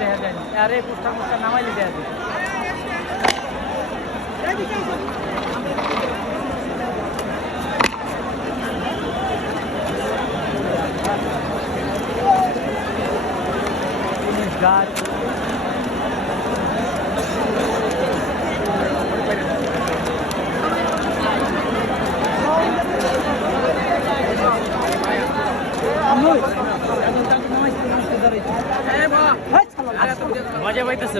দেখা যায় আরে পুষ্টা পুষ্টা নামাইলে দেখা যায় গাছ মজা পাইতেছে।